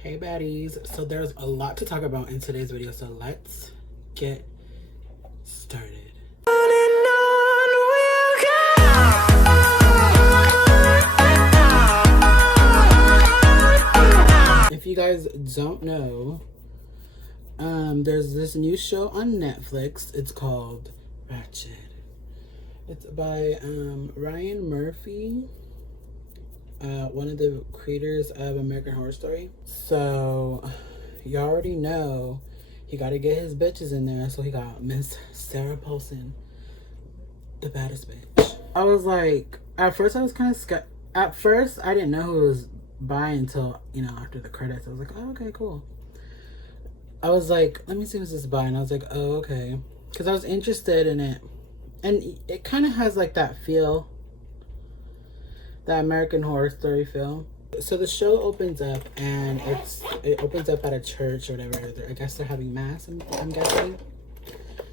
Hey baddies, so there's a lot to talk about in today's video, so let's get started. If you guys don't know, there's this new show on Netflix. It's called Ratched. It's by Ryan Murphy, one of the creators of American Horror Story. So you already know he got to get his bitches in there. So he got Miss Sarah Paulson, the baddest bitch. I was like, at first I was kind of scared. At first I didn't know who it was by until, you know, after the credits. I was like, oh, okay, cool. I was like, let me see what's this by, and I was like, oh, okay, because I was interested in it, and it kind of has like that feel, that American Horror Story feel. So the show opens up, and it opens up at a church or whatever. I guess they're having mass, I'm guessing,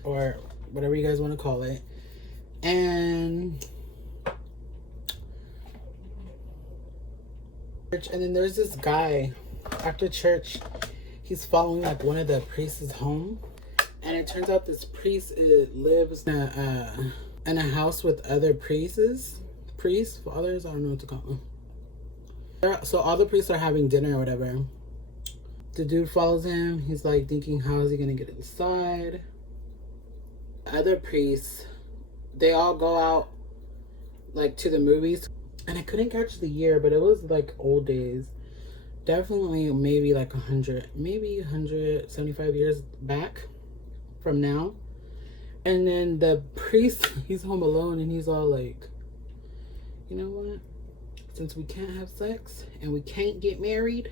or whatever you guys want to call it. And then there's this guy after church. He's following like one of the priests home, and it turns out this priest lives in a house with other priests, fathers, I don't know what to call them. So all the priests are having dinner or whatever. The dude follows him. He's like thinking, how is he gonna get inside? Other priests, they all go out like to the movies, and I couldn't catch the year, but it was like old days. Definitely maybe like 175 years back from now. And then the priest, he's home alone, and he's all like, you know what? Since we can't have sex and we can't get married,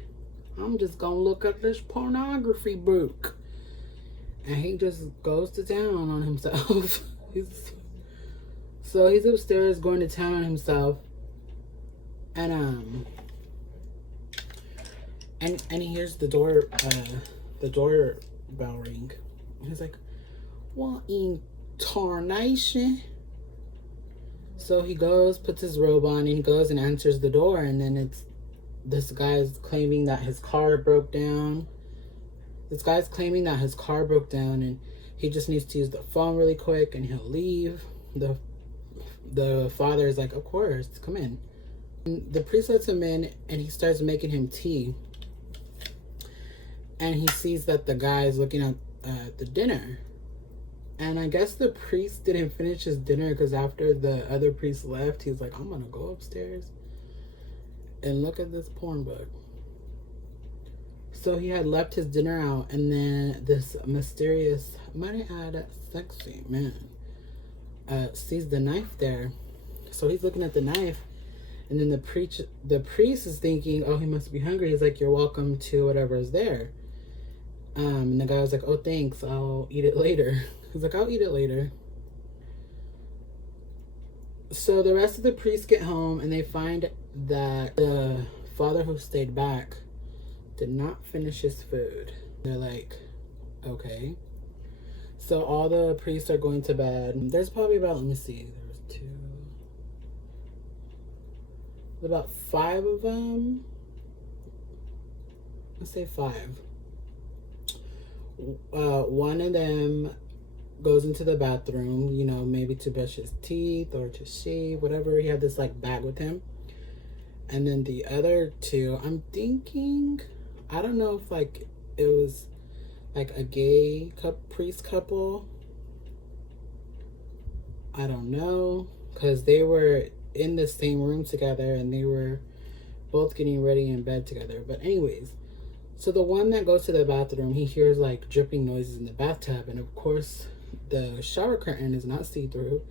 I'm just gonna look at this pornography book. And he just goes to town on himself. So he's upstairs going to town on himself. And he hears the doorbell ring. He's like, what in tarnation? So he goes, puts his robe on, and he goes and answers the door, and then it's this guy's claiming that his car broke down. And he just needs to use the phone really quick, and he'll leave. The father is like, of course, come in. And the priest lets him in, and he starts making him tea. And he sees that the guy is looking at the dinner. And I guess the priest didn't finish his dinner, because after the other priest left, he was like, I'm going to go upstairs and look at this porn book. So he had left his dinner out, and then this mysterious, might I add, sexy man sees the knife there. So he's looking at the knife, and then the priest is thinking, oh, he must be hungry. He's like, you're welcome to whatever is there. And the guy was like, oh, thanks, I'll eat it later. He's like, I'll eat it later. So the rest of the priests get home, and they find that the father who stayed back did not finish his food. They're like, okay. So all the priests are going to bed. There's probably about, let me see, there was about 5 of them. Let's say 5. One of them goes into the bathroom, you know, maybe to brush his teeth or to shave, whatever. He had this like bag with him. And then the other 2, I'm thinking, I don't know if like it was like a gay priest couple. I don't know, because they were in the same room together, and they were both getting ready in bed together. But anyways, so the one that goes to the bathroom, he hears like dripping noises in the bathtub, and of course the shower curtain is not see-through,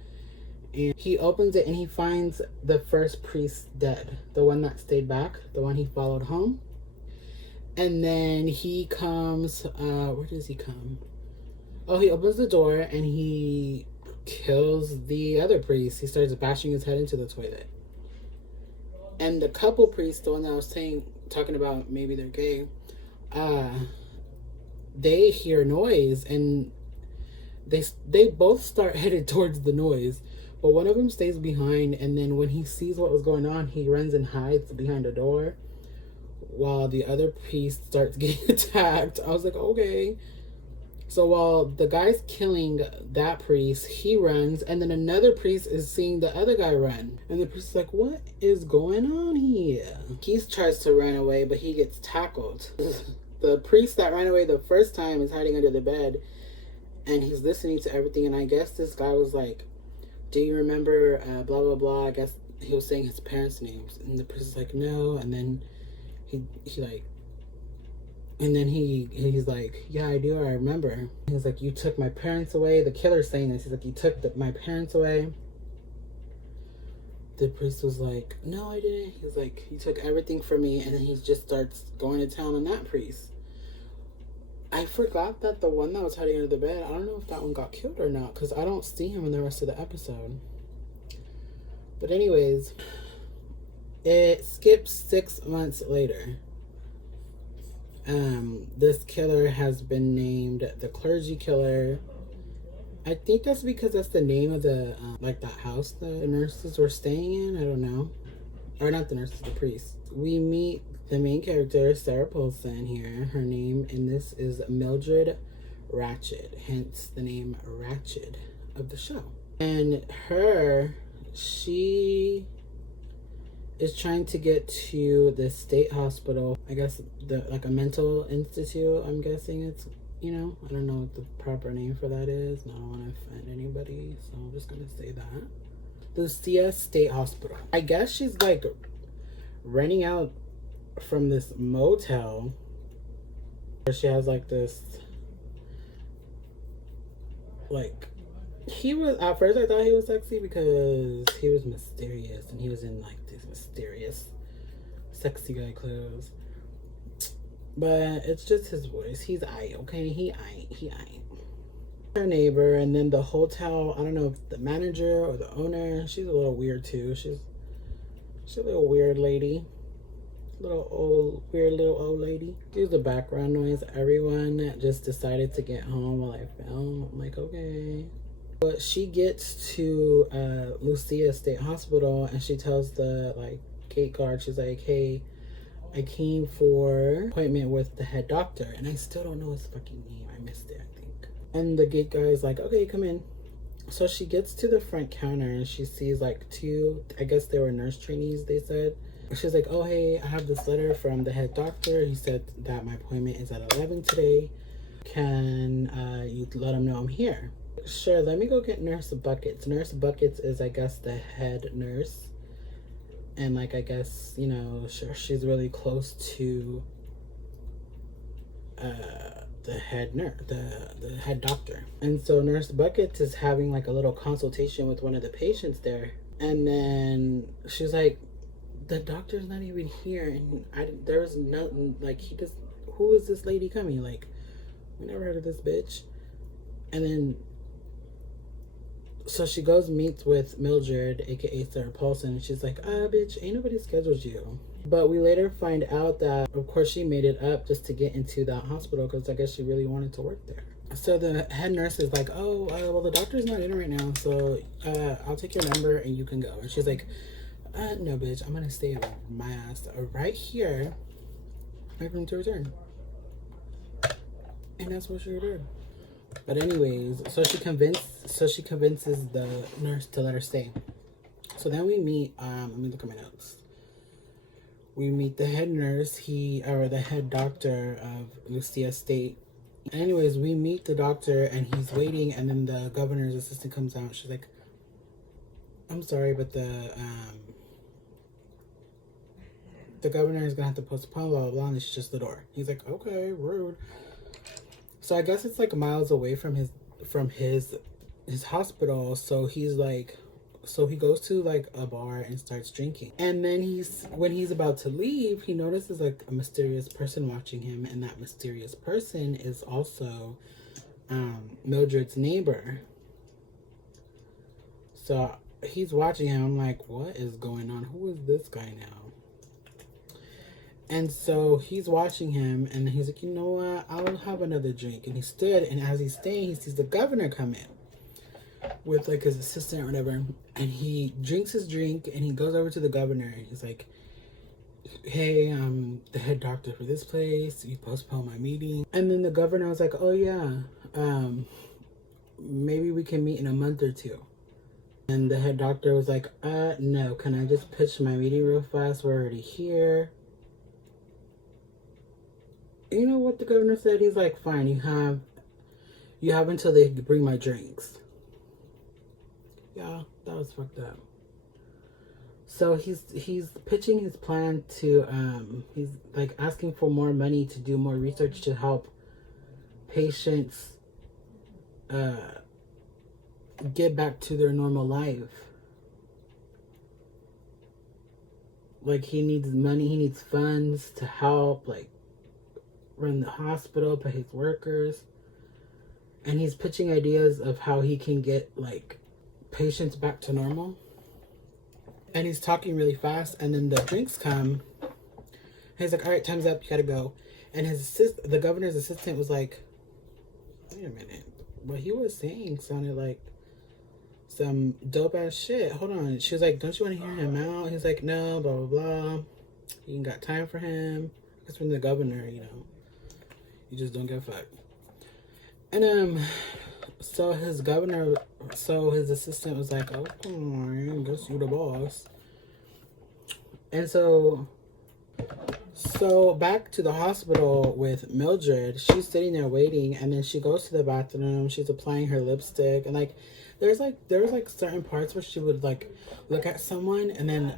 and he opens it, and he finds the first priest dead, the one that stayed back, the one he followed home. And then he comes, where does he come? Oh, he opens the door, and he kills the other priest. He starts bashing his head into the toilet. And the couple priest, the one that I was talking about, maybe they're gay, they hear noise, and they both start headed towards the noise, but one of them stays behind, and then when he sees what was going on, he runs and hides behind a door, while the other priest starts getting attacked. I was like, okay. So while the guy's killing that priest, he runs, and then another priest is seeing the other guy run. And the priest is like, what is going on here? He tries to run away, but he gets tackled. The priest that ran away the first time is hiding under the bed, and he's listening to everything. And I guess this guy was like, do you remember blah, blah, blah? I guess he was saying his parents' names. And the priest is like, no. And then he's like, yeah, I do, I remember. He's like, you took my parents away. The killer's saying this. He's like, you took my parents away. The priest was like, no, I didn't. He's like, you took everything from me. And then he just starts going to town on that priest. I forgot that the one that was hiding under the bed, I don't know if that one got killed or not, because I don't see him in the rest of the episode. But anyways, it skips 6 months later. This killer has been named the clergy killer. I think that's because that's the name of the like that house the nurses were staying in. I don't know, or not the nurses, the priests. We meet the main character, Sarah Paulson here. Her name in this is Mildred Ratched, hence the name Ratched of the show. And she is trying to get to the state hospital. I guess like a mental institute. I'm guessing it's, I don't know what the proper name for that is. And I don't want to offend anybody, so I'm just gonna say that. Lucia State Hospital. I guess she's like renting out from this motel where she has like this, like, he was, at first I thought he was sexy because he was mysterious and he was in like these mysterious sexy guy clothes, but it's just his voice. He's aight, okay? He aight. Her neighbor, and then the hotel, I don't know if the manager or the owner, she's a little weird too. She's a little weird lady. Weird little old lady. Excuse the background noise. Everyone just decided to get home while I film. I'm like, okay. But she gets to Lucia State Hospital and she tells the like gate guard, she's like, hey, I came for appointment with the head doctor, and I still don't know his fucking name. I missed it, I think. And the gate guy is like, okay, come in. So she gets to the front counter and she sees like two, I guess they were nurse trainees, they said. She's like, oh, hey, I have this letter from the head doctor. He said that my appointment is at 11 today. Can you let him know I'm here? Sure, let me go get Nurse Buckets. Nurse Buckets is, I guess, the head nurse. And, like, I guess, she's really close to the head nurse, the head doctor. And so Nurse Buckets is having, like, a little consultation with one of the patients there. And then she's like, the doctor's not even here, and there's nothing, like, who is this lady coming? Like, we never heard of this bitch. And then, so she goes meets with Mildred, aka Sarah Paulson, and she's like, bitch, ain't nobody scheduled you. But we later find out that, of course, she made it up just to get into that hospital, because I guess she really wanted to work there. So the head nurse is like, oh, well, the doctor's not in right now, so I'll take your number and you can go. And she's like, no, bitch, I'm gonna stay my ass right here, my room to return. And that's what she did. But anyways, so she convinces the nurse to let her stay. So then we meet, let me look at my notes. We meet the head nurse, or the head doctor of Lucia State. Anyways, we meet the doctor and he's waiting, and then the governor's assistant comes out. She's like, I'm sorry, but the governor is gonna have to postpone, blah, blah, blah, and it's just the door. He's like, okay, rude. So I guess it's like miles away from his hospital. So he's like, so he goes to like a bar and starts drinking. And then when he's about to leave, he notices like a mysterious person watching him, and that mysterious person is also Mildred's neighbor. So he's watching him. I'm like, what is going on? Who is this guy now? And so he's watching him, and he's like, you know what? I'll have another drink. And he stood, and as he's staying, he sees the governor come in with like his assistant or whatever. And he drinks his drink, and he goes over to the governor, and he's like, hey, I'm the head doctor for this place. You postponed my meeting. And then the governor was like, oh yeah, maybe we can meet in a month or two. And the head doctor was like, no, can I just pitch my meeting real fast? We're already here. You know what the governor said? He's like, fine, you have until they bring my drinks. Yeah, that was fucked up. So he's pitching his plan to he's like asking for more money to do more research to help patients get back to their normal life. Like he needs money, he needs funds to help like run the hospital, pay his workers. And he's pitching ideas of how he can get like patients back to normal. And he's talking really fast, and then the drinks come. He's like, all right, time's up, you gotta go. And the governor's assistant was like, wait a minute, what he was saying sounded like some dope ass shit. Hold on. She was like, don't you want to hear him out? He's like, no, blah blah blah. You ain't got time for him. That's from the governor, you know. You just don't give a fuck. And so his assistant was like, oh, I guess you the boss. And so back to the hospital with Mildred. She's sitting there waiting, and then she goes to the bathroom. She's applying her lipstick, and like there was certain parts where she would like look at someone, and then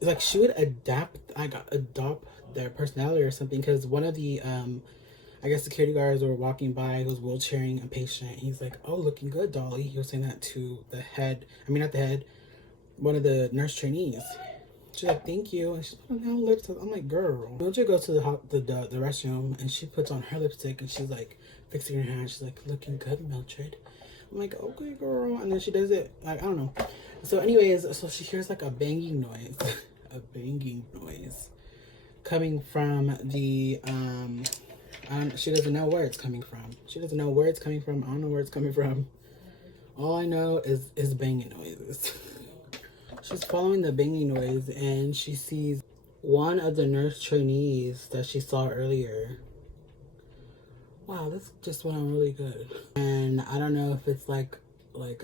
like she would adopt their personality or something. Because one of the I guess security guards were walking by, who was wheelchairing a patient. He's like, oh, looking good, Dolly. He was saying that to the head. I mean, not the head. One of the nurse trainees. She's like, thank you. And she's putting on lipstick. I'm like, girl. Mildred goes to the restroom, and she puts on her lipstick, and she's like fixing her hair. She's like, looking good, Mildred. I'm like, okay, girl. And then she does it. Like, I don't know. So anyways, so she hears like a banging noise. A banging noise. Coming from the she doesn't know where it's coming from. I don't know where it's coming from. All I know is banging noises. She's following the banging noise, and she sees one of the nurse trainees that she saw earlier. Wow, this just went on really good. And I don't know if it's like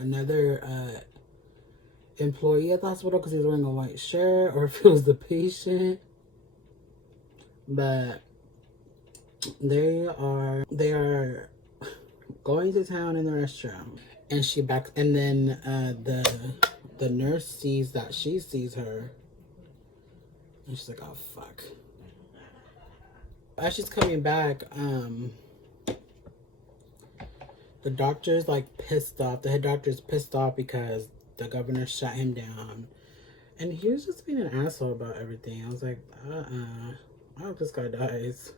another employee at the hospital because he's wearing a white shirt, or if it was the patient. But they are going to town in the restroom, and then the nurse sees that she sees her, and she's like, oh fuck. As she's coming back, the doctor's like pissed off. The head doctor's pissed off because the governor shut him down, and he was just being an asshole about everything. I was like, I hope this guy dies.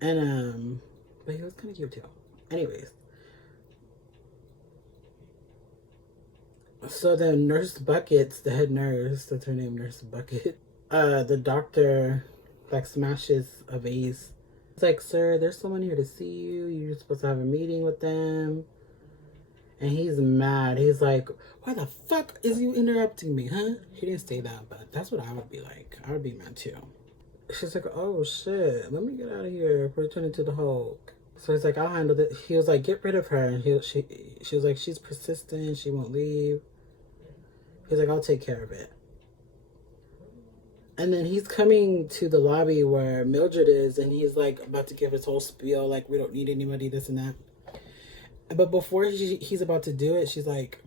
And but he was kind of cute too. Anyways, so the nurse Buckets, the head nurse, that's her name, Nurse Bucket. The doctor like smashes a vase. It's like, sir, there's someone here to see you. You're supposed to have a meeting with them. And he's mad. He's like, why the fuck is you interrupting me, huh? He didn't say that, but that's what I would be like. I would be mad too. She's like, oh shit, let me get out of here before I turn into the Hulk. So he's like, I'll handle it. He was like, get rid of her. And she was like, she's persistent, she won't leave. He's like, I'll take care of it. And then he's coming to the lobby where Mildred is, and he's like about to give his whole spiel, like, we don't need anybody, this and that. But before he's about to do it, she's like,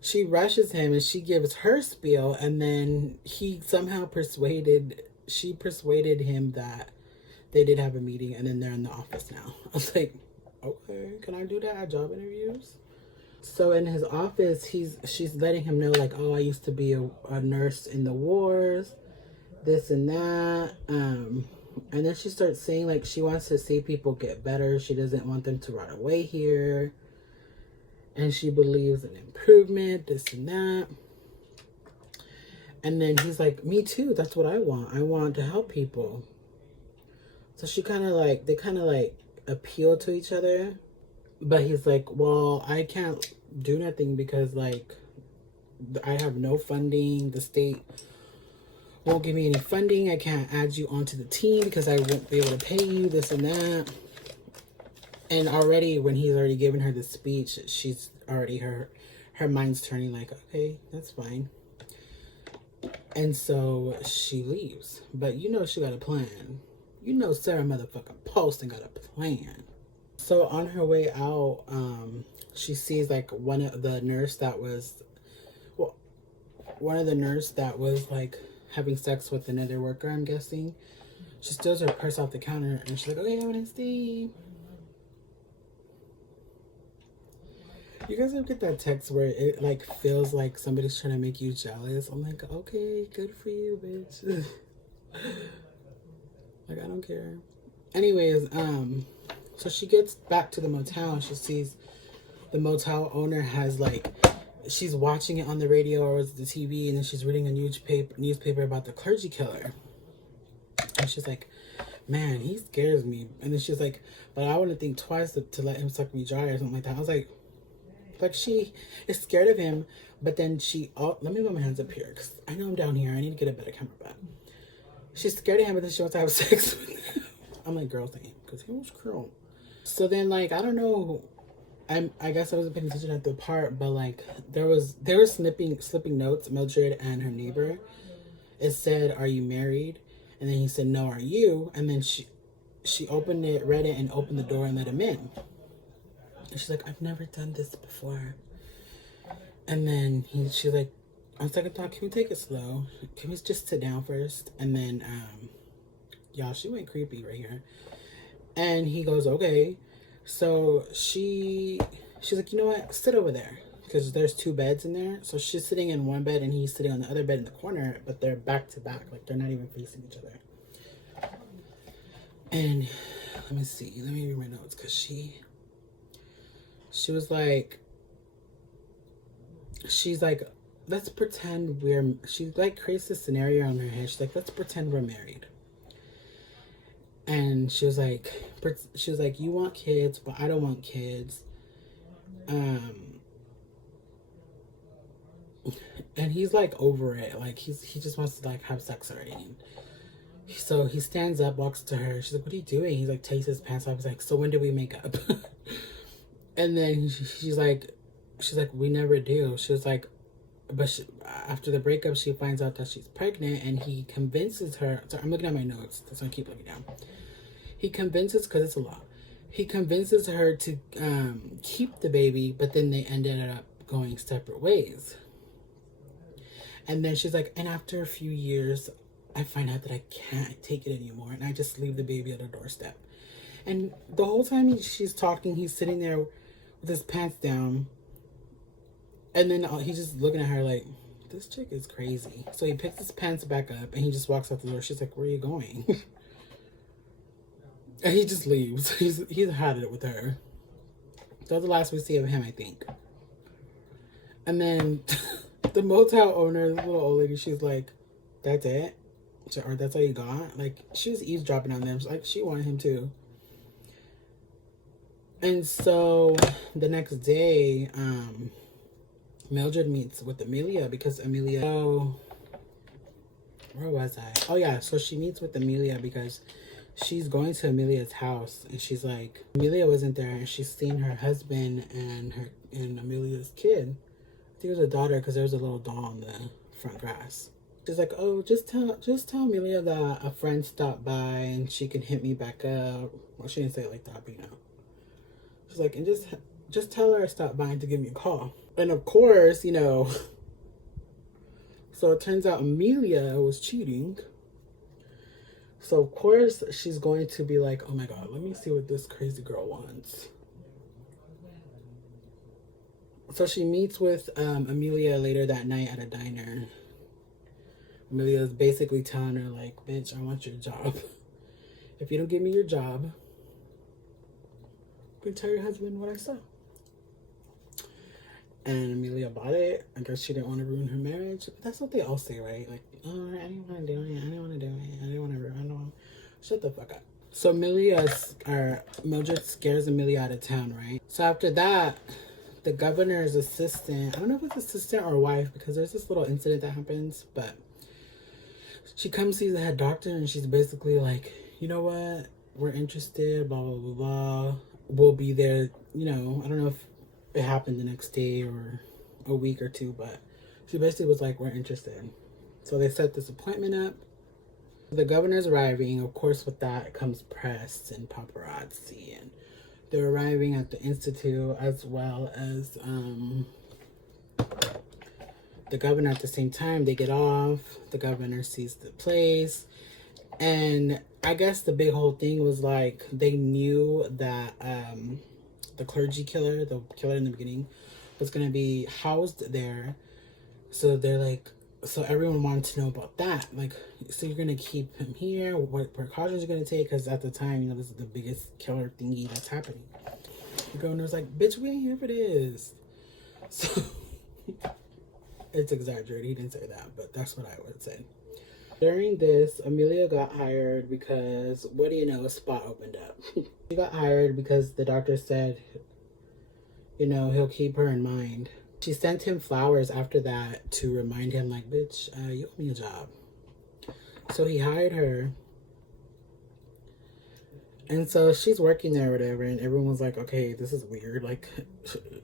she rushes him and she gives her spiel, and then he somehow persuaded him that they did have a meeting, and then they're in the office now. I was like, okay, can I do that at job interviews? So in his office, she's letting him know like, oh, I used to be a nurse in the wars, this and that. And then she starts saying like she wants to see people get better. She doesn't want them to run away here. And she believes in improvement, this and that. And then he's like, me too, that's what I want. I want to help people. So they kind of like appeal to each other. But he's like, well, I can't do nothing because like I have no funding. The state won't give me any funding. I can't add you onto the team because I won't be able to pay you, this and that. And already, when he's already given her the speech, she's already, her mind's turning like, okay, that's fine. And so she leaves. But you know she got a plan. You know Sarah motherfucking Poston got a plan. So on her way out, she sees like one of the nurse that was like having sex with another worker, I'm guessing. She steals her purse off the counter and she's like, okay, have a nice day. You guys ever get that text where it like feels like somebody's trying to make you jealous? I'm like, okay, good for you, bitch. Like, I don't care. Anyways, so she gets back to the motel and she sees the motel owner has like, she's watching it on the radio or the TV, and then she's reading a newspaper about the clergy killer. And she's like, man, he scares me. And then she's like, but I wouldn't think twice to let him suck me dry or something like that. I was like she is scared of him, but then let me put my hands up here because I know I'm down here. I need to get a better camera back. She's scared of him, but then she wants to have sex with him. I'm like, girl, thing, because he was cruel. So then, like, I don't know. I guess I wasn't paying attention at the part, but like they were slipping notes, Mildred and her neighbor. It said, "Are you married?" And then he said, "No, are you?" And then she opened it, read it, and opened the door and let him in. And she's like, I've never done this before. And then she's like, on second thought, can we take it slow? Can we just sit down first? And then, y'all, she went creepy right here. And he goes, okay. So she's like, you know what? Sit over there. Because there's 2 beds in there. So she's sitting in one bed and he's sitting on the other bed in the corner. But they're back to back. Like, they're not even facing each other. And let me see. Let me read my notes. Because she was like, she's like, let's pretend she like creates this scenario in her head. She's like, let's pretend we're married. And she was like, you want kids, but I don't want kids. And he's like over it. Like he just wants to like have sex already. So he stands up, walks to her. She's like, what are you doing? He's like, takes his pants off. He's like, so when did we make up? And then she's like, we never do. She was like, but after the breakup, she finds out that she's pregnant, and he convinces her. So I'm looking at my notes, so I keep looking down. He convinces, because it's a lot. He convinces her to keep the baby, but then they ended up going separate ways. And then she's like, and after a few years, I find out that I can't take it anymore, and I just leave the baby at the doorstep. And the whole time she's talking, he's sitting there with his pants down. And then he's just looking at her like, this chick is crazy. So he picks his pants back up and he just walks out the door. She's like, where are you going? And he just leaves. He's had it with her. That's the last we see of him, I think. And then the motel owner, the little old lady, she's like, that's it? Or that's all you got? Like, she was eavesdropping on them. Like, she wanted him too. And so the next day, Mildred meets with Amelia because Amelia, where was I? Oh yeah, so she meets with Amelia because she's going to Amelia's house, and she's like, Amelia wasn't there, and she's seen her husband and Amelia's kid. I think it was a daughter because there was a little doll on the front grass. She's like, oh, just tell Amelia that a friend stopped by and she can hit me back up. Well, she didn't say it like that, but you know. She's like, and just tell her I stopped by to give me a call. And of course, you know, so it turns out Amelia was cheating. So of course she's going to be like, oh my God, let me see what this crazy girl wants. So she meets with Amelia later that night at a diner. Amelia's basically telling her like, bitch, I want your job. If you don't give me your job, you can tell your husband what I saw. And Amelia bought it. I guess she didn't want to ruin her marriage. But that's what they all say, right? Like, oh, I didn't want to do it. I didn't want to do it. I didn't want to ruin it. Shut the fuck up. So Mildred scares Amelia out of town, right? So after that, the governor's assistant, I don't know if it's assistant or wife, because there's this little incident that happens, but She comes see the head doctor, and she's basically like, you know what, we're interested, blah blah blah blah, we'll be there. You know, I don't know if it happened the next day or a week or two, but she basically was like, we're interested. So they set this appointment up. The governor's arriving. Of course, with that comes press and paparazzi, and they're arriving at the institute, as well as the governor. At the same time, they get off. The governor sees the place, and I guess the big whole thing was like, they knew that the clergy killer, the killer in the beginning, was going to be housed there. So they're like, so everyone wanted to know about that. Like, so you're going to keep him here? What precautions you're going to take? Because at the time, you know, this is the biggest killer thingy that's happening. The governor was like, bitch, we ain't here for this. So it's exaggerated. He didn't say that, but that's what I would say. During this, Amelia got hired because, what do you know, a spot opened up. She got hired because the doctor said, you know, he'll keep her in mind. She sent him flowers after that to remind him, like, bitch, you owe me a job. So he hired her. And so she's working there or whatever, and everyone's like, okay, this is weird. Like,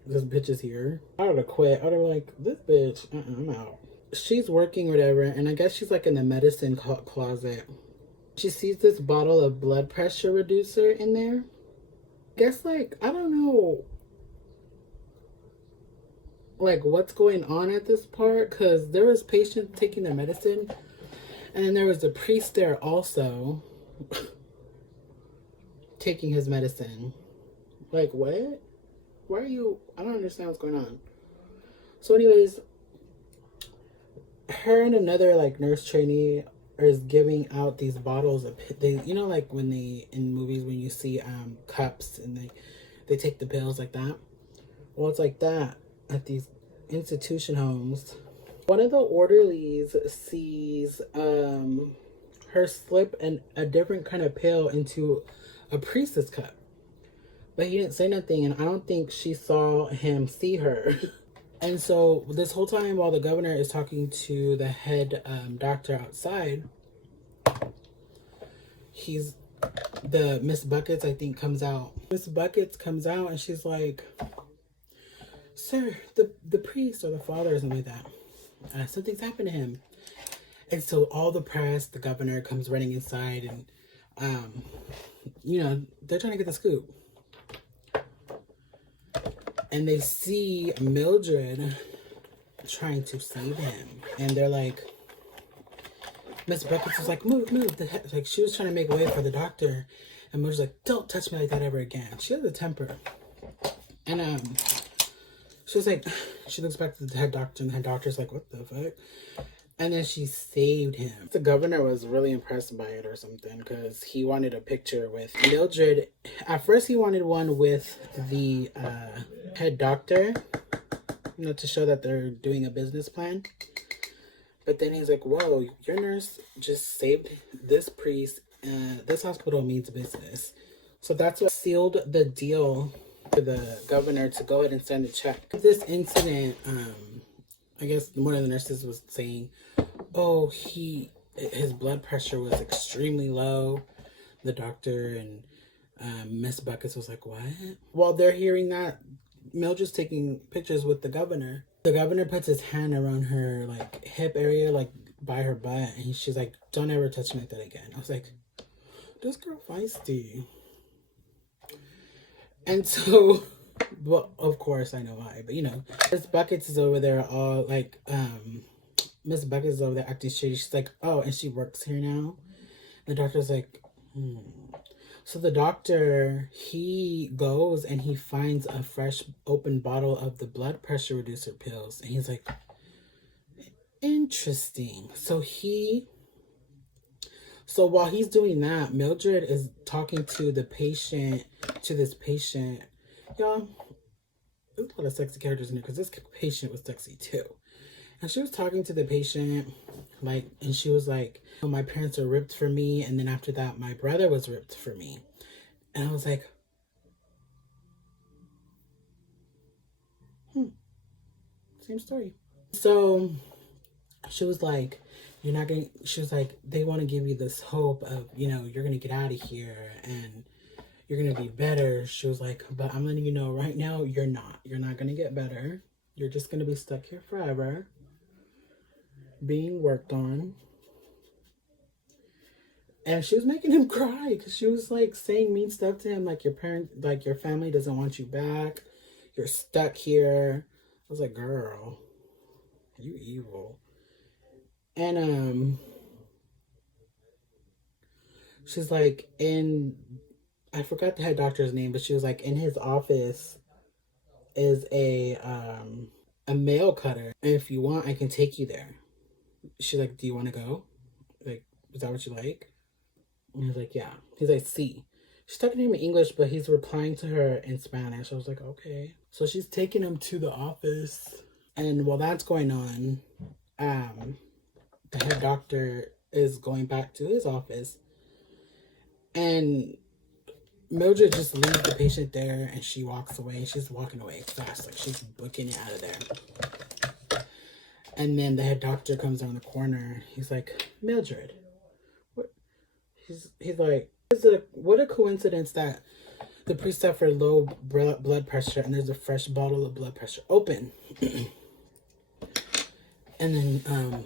this bitch is here. I would have quit. I would have been like, this bitch, I'm out. She's working or whatever, and I guess she's like in the medicine closet. She sees this bottle of blood pressure reducer in there. I guess, like, I don't know, like, what's going on at this part, because there was patients taking their medicine, and then there was a priest there also taking his medicine. Like, what? Why are you? I don't understand what's going on. So anyways, her and another like nurse trainee is giving out these bottles of, they, you know, like when they, in movies when you see cups and they take the pills like that. Well, it's like that at these institution homes. One of the orderlies sees her slip a different kind of pill into a priestess cup, but he didn't say nothing, and I don't think she saw him see her. And so this whole time while the governor is talking to the head doctor outside, the Miss Buckets, I think, comes out. Miss Buckets comes out, and she's like, sir, the priest or the father or something like that, something's happened to him. And so all the press, the governor comes running inside, and you know, they're trying to get the scoop. And they see Mildred trying to save him, and they're like, Miss Buckets was like, move. Like, she was trying to make way for the doctor, and Mildred's like, don't touch me like that ever again. She has a temper. And she was like, she looks back to the head doctor, and the head doctor's like, what the fuck? And then she saved him. The governor was really impressed by it or something, because he wanted a picture with Mildred. At first, he wanted one with the head doctor, you know, to show that they're doing a business plan. But then he's like, whoa, your nurse just saved this priest. This hospital means business. So that's what sealed the deal for the governor to go ahead and send a check. This incident, I guess one of the nurses was saying, oh, his blood pressure was extremely low. The doctor and Miss Buckets was like, what? While they're hearing that, Mildred's taking pictures with the governor. The governor puts his hand around her like hip area, like by her butt, and she's like, don't ever touch me like that again. I was like, this girl feisty. And so, well, of course I know why, but you know, Miss Buckets is over there all like, Miss Buckets is over there acting shady. She's like, oh, and she works here now. The doctor's like, So the doctor, he goes and he finds a fresh open bottle of the blood pressure reducer pills. And he's like, interesting. So while he's doing that, Mildred is talking to this patient. Y'all, there's a lot of sexy characters in here because this patient was sexy too. And she was talking to the patient, like, and she was like, oh, my parents were ripped for me. And then after that, my brother was ripped for me. And I was like, same story. So she was like, you're not gonna, she was like, they want to give you this hope of, you know, you're gonna get out of here and you're gonna be better. She was like, but I'm letting you know right now, you're not gonna get better. You're just gonna be stuck here forever, being worked on. And she was making him cry because she was like saying mean stuff to him, like your parents, like your family doesn't want you back, you're stuck here. I was like, girl, you evil. And she's like, I forgot the head doctor's name, but she was like, in his office is a mail cutter, and if you want, I can take you there. She's like, do you want to go? Like, is that what you like? And he's like, yeah. He's like, see. She's talking to him in English, but he's replying to her in Spanish. I was like, okay. So she's taking him to the office. And while that's going on, the head doctor is going back to his office. And Mildred just leaves the patient there and she walks away. She's walking away fast. Like, she's booking it out of there. And then the head doctor comes around the corner. He's like, Mildred. He's like, what a coincidence that the priest suffered low blood pressure and there's a fresh bottle of blood pressure open. And then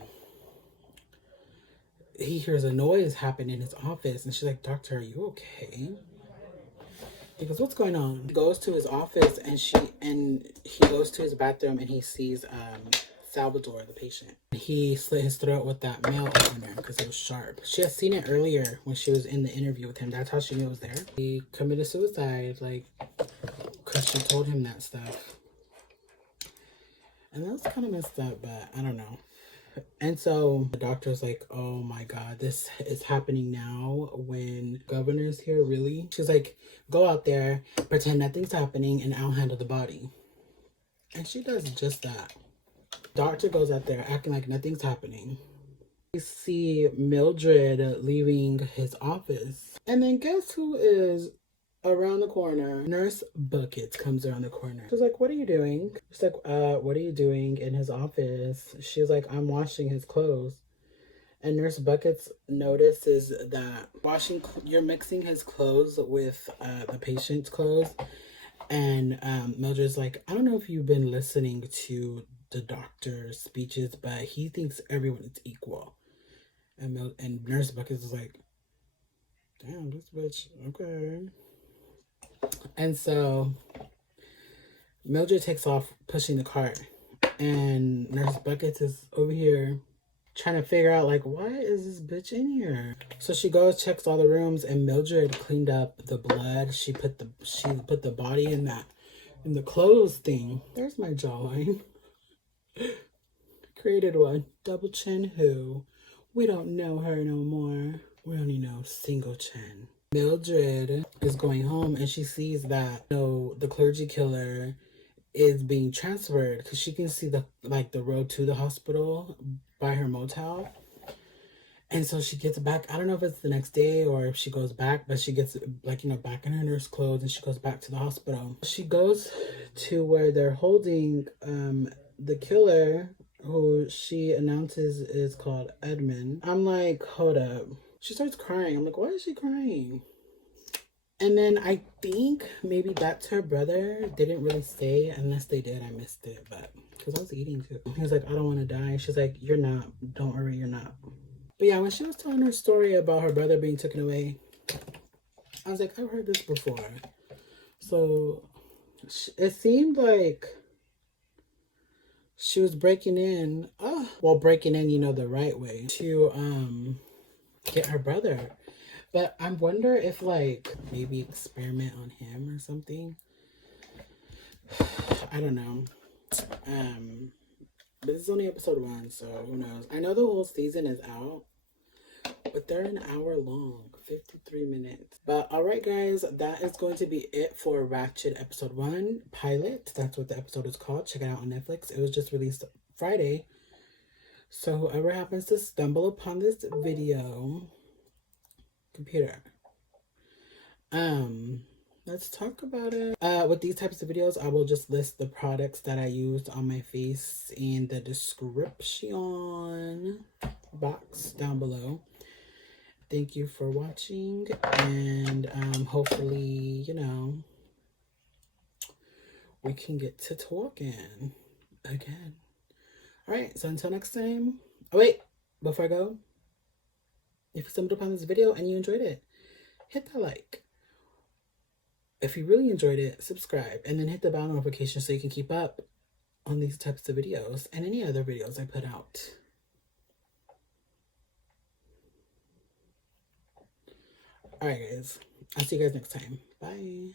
he hears a noise happen in his office and she's like, doctor, are you okay? He goes, what's going on? He goes to his office and he goes to his bathroom and he sees Salvador, the patient. He slit his throat with that mail opener because it was sharp. She had seen it earlier when she was in the interview with him. That's how she knew it was there. He committed suicide, like, because she told him that stuff. And that was kind of messed up, but I don't know. And so the doctor's like, oh my God, this is happening now when governor's here, really? She's like, go out there, pretend nothing's happening, and I'll handle the body. And she does just that. Doctor goes out there acting like nothing's happening. We see Mildred leaving his office. And then guess who is around the corner? Nurse Buckets comes around the corner. She's like, what are you doing? She's like, what are you doing in his office? She's like, I'm washing his clothes. And Nurse Buckets notices that you're mixing his clothes with the patient's clothes. And Mildred's like, I don't know if you've been listening to the doctor's speeches, but he thinks everyone is equal. And Nurse Buckets is like, damn, this bitch, okay. And so Mildred takes off pushing the cart, and Nurse Buckets is over here trying to figure out, like, why is this bitch in here? So she goes, checks all the rooms, and Mildred cleaned up the blood. She put the body in the clothes thing. There's my jawline. Created one. Double chin who? We don't know her no more. We only know single chin. Mildred is going home and she sees that the clergy killer is being transferred because she can see the road to the hospital by her motel. And so she gets back. I don't know if it's the next day or if she goes back, but she gets back in her nurse clothes and she goes back to the hospital. She goes to where they're holding the killer, who she announces is called Edmund. I'm like, hold up. She starts crying. I'm like, why is she crying? And then I think maybe that's her brother. They didn't really say. Unless they did, I missed it. But because I was eating too. He was like, I don't want to die. She's like, you're not. Don't worry, you're not. But yeah, when she was telling her story about her brother being taken away, I was like, I've heard this before. So it seemed like she was breaking in, breaking in, the right way to get her brother. But I wonder if, like, maybe experiment on him or something. I don't know. But this is only episode 1, so who knows? I know the whole season is out, but they're an hour long, 53 minutes. But alright guys, that is going to be it for Ratched episode 1 pilot. That's what the episode is called. Check it out on Netflix. It was just released Friday. So whoever happens to stumble upon this video, computer, let's talk about it. With these types of videos, I will just list the products that I used on my face in the description. box down below. Thank you for watching, and hopefully, you know, we can get to talking again. All right, so until next time. Oh, wait, before I go, if you stumbled upon this video and you enjoyed it, hit that like. If you really enjoyed it, subscribe, and then hit the bell notification so you can keep up on these types of videos and any other videos I put out. All right, guys. I'll see you guys next time. Bye.